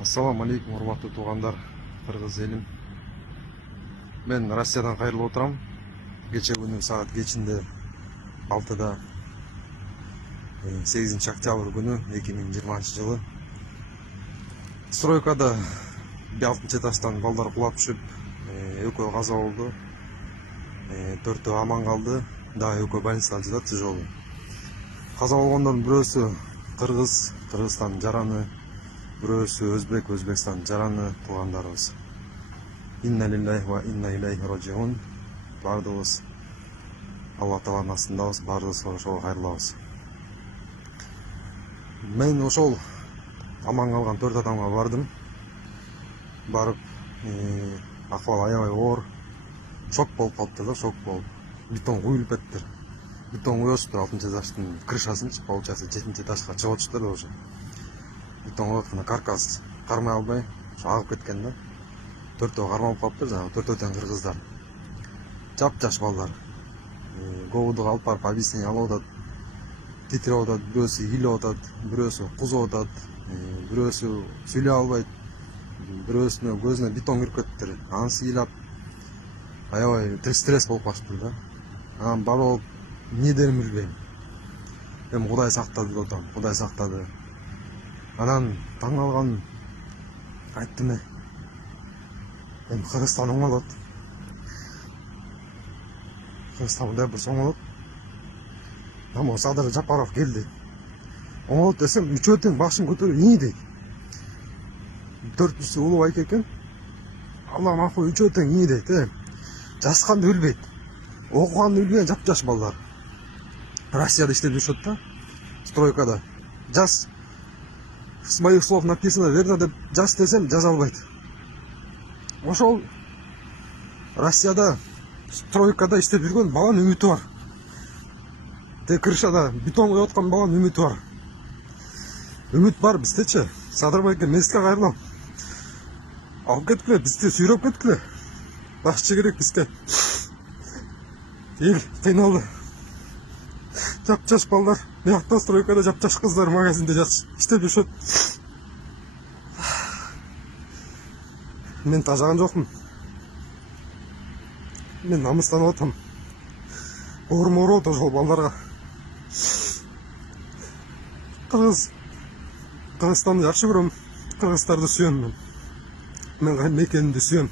Ассаламу алейкум, урматтуу туугандар, кыргыз элим. Мен Россиядан кайрылып отурам. Кече күнү саат кечинде 6-да 8-октябрь күнү 2020 жылы стройкада 6-этаждан балдар кулап түшүп, экөө каза болду. 4-өө аман калды. Дагы экөө больницада жатат тяжелый. Каза болгондордун бирөөсү кыргыз, Кыргызстан жараны, бирөөсү өзбек, Өзбекстан жараны туугандарыбыз. Инна лиллахи ва инна илейхи раджиун. Бардыгыбыз Алла Тааланын астындабыз, бардыгыбыз ошого кайрылабыз. Мен ошол аман калган 4 адамга бардым. Барып, акыбал аябай оор. Шок болуп калыптыр да, шок болуп. Бетон куюлуп кетиптир. Бетон куюшуптур 6-этаждын крышасын, получается 7-этажга чыгып отуштур уже. Бетон куюп каркас кармай албай, агып кеткен да. 4-өө кармалып калыптыр, жанагы 4 тең кыргыздар. Жап-жаш балдар. Говудуга алып барып объяснение алып атат. Титирип атат, бирөөсү илип атат, бирөөсү кузуп атат, бирөөсү сүйлөй албайт, бирөөсүнүн көзүнө бетон кирип кетиптир. Аны сыйлап аябай стресс болуп калыштыр да. Анан бала болуп эмне дерин билбейм. Эми Кудай сактады деп атам, Кудай сактады. Анан таң калган айттым эми Кыргызстан оңолот. Кыргызстан мындай бир оңолот. Ама Садыр Жапаров келди. Оңолот десем, үчөө тең башын көтөрүп ии дейт. 4-үчүсү улуу байке экен. Алла маху үчөө тең ии дейт. Жасканды билбейт. Окуганды билбеген жап-жаш балдар. Россияда иштеп жүрүшөт да. Стройкада. Жас. С моих слов написано верно деп жас десем жаза албайт. Ошол Россияда стройкада иштеп жүргөн баланын үмүтү бар. Те крышада бетон куюп аткан баланын үмүтү бар. Үмүт бар биздечи. Садыр байке меске кайрылам. Алып кеткиле, бизди сүйрөп кеткиле. Башчы керек бизге. Эл кыйналды. Жап-жаш балдар, биякта стройкада жап-жаш кыздар магазинде иштеп жүрүшөт. Мен тажаган жокмун. Мен намыстанып атам. Оорум ооруп атат ошол балдарга. Кыргызстанды жакшы көрөм. Кыргыздарды сүйөм мен. Мен мекенimди сүйөм.